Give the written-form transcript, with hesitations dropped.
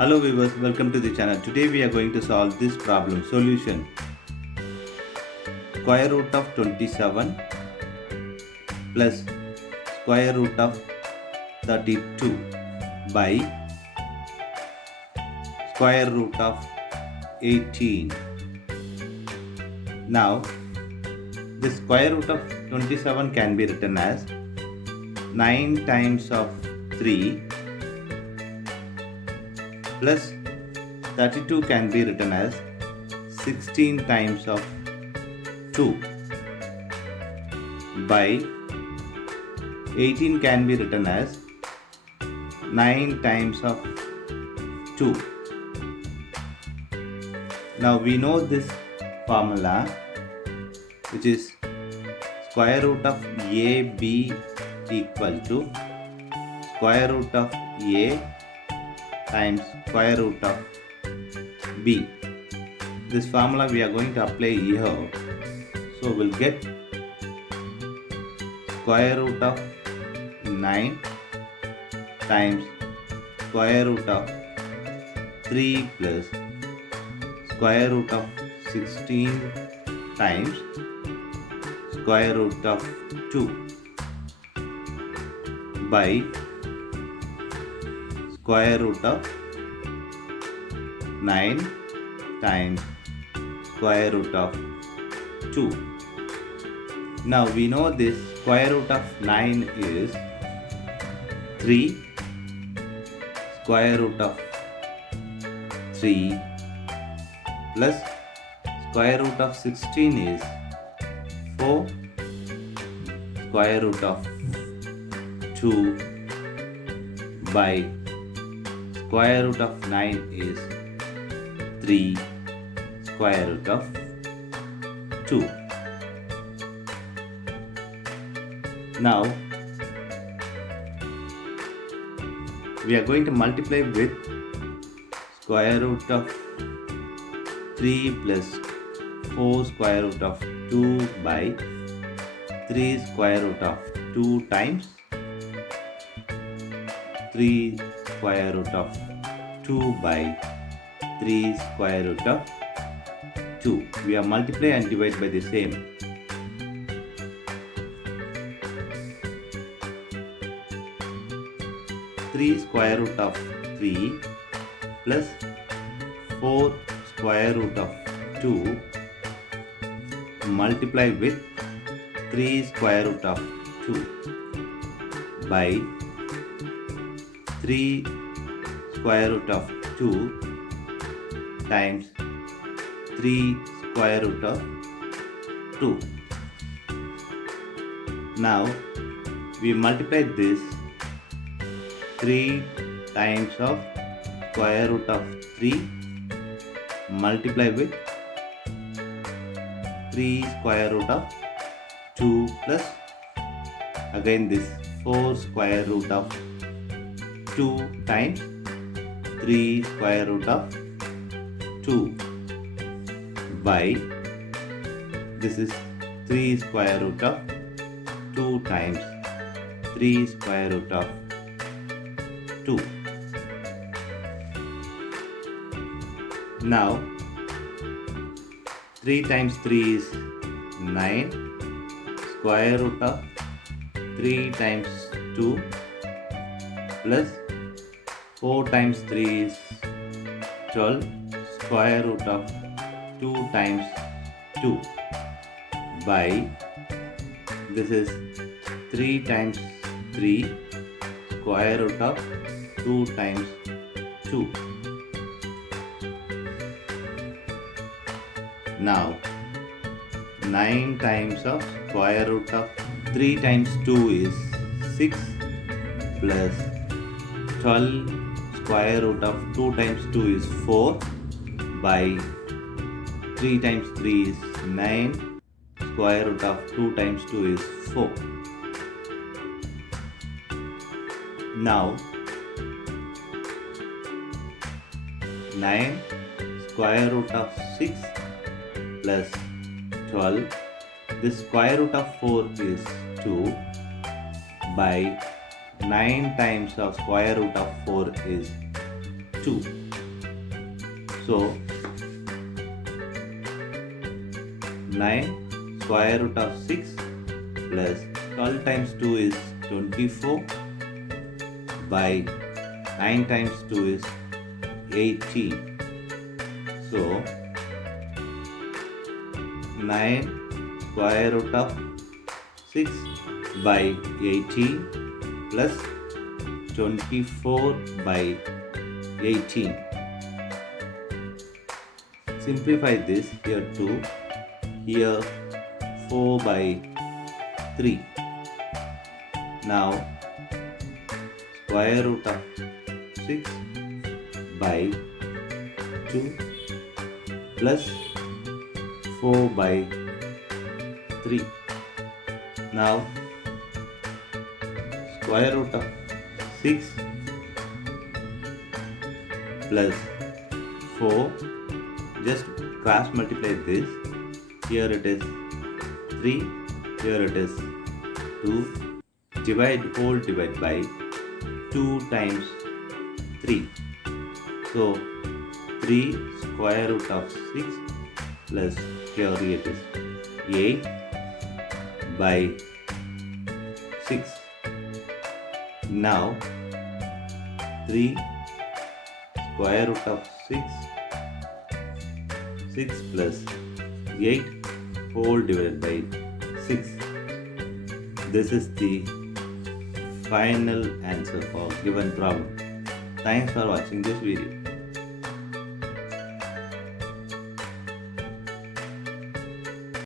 Hello viewers, welcome to the channel. Today we are going to solve this problem. Solution: square root of 27 plus square root of 32 by square root of 18. Now the square root of 27 can be written as 9 times of 3 plus 32 can be written as 16 times of 2 by 18 can be written as 9 times of 2. Now we know this formula, which is square root of AB equal to square root of A times square root of B. This formula we are going to apply here. So we'll get square root of 9 times square root of 3 plus square root of 16 times square root of 2 by square root of 9 times square root of 2. Now we know this square root of 9 is 3, square root of 3 plus square root of 16 is 4, square root of 2 by square root of 9 is 3 square root of 2. Now we are going to multiply with square root of 3 plus 4 square root of 2 by 3 square root of 2 times 3 square root of 2 by 3 square root of 2. We are multiply and divide by the same. Three square root of 3 plus 4 square root of 2 multiply with 3 square root of 2 by 3 square root of 2 times 3 square root of 2. Now we multiply this 3 times of square root of 3 multiply with 3 square root of 2 plus again this 4 square root of 2 times 3 square root of 2 by this is 3 square root of 2 times 3 square root of 2. Now 3 times 3 is 9, square root of 3 times 2 plus 4 times 3 is 12, square root of 2 times 2 by this is 3 times 3 square root of 2 times 2. Now 9 times of square root of 3 times 2 is 6 plus 12 square root of 2 times 2 is 4 by 3 times 3 is 9, square root of 2 times 2 is 4. Now 9 square root of 6 plus 12, the square root of 4 is 2 by 9 times of square root of 4 is 2. So 9 square root of 6 plus 12 times 2 is 24 by 9 times 2 is 18. So 9 square root of 6 by 18 plus 24 by 18. Simplify this. Here 2, here 4 by 3. Now square root of 6 by 2 plus 4 by 3. Now square root of 6 plus 4, just cross multiply this. Here it is 3, here it is 2. Divide by 2 times 3. So 3 square root of 6 plus here it is 8 by 6. Now 3 square root of 6 plus 8 whole divided by 6. This is the final answer for given problem. Thanks for watching this video.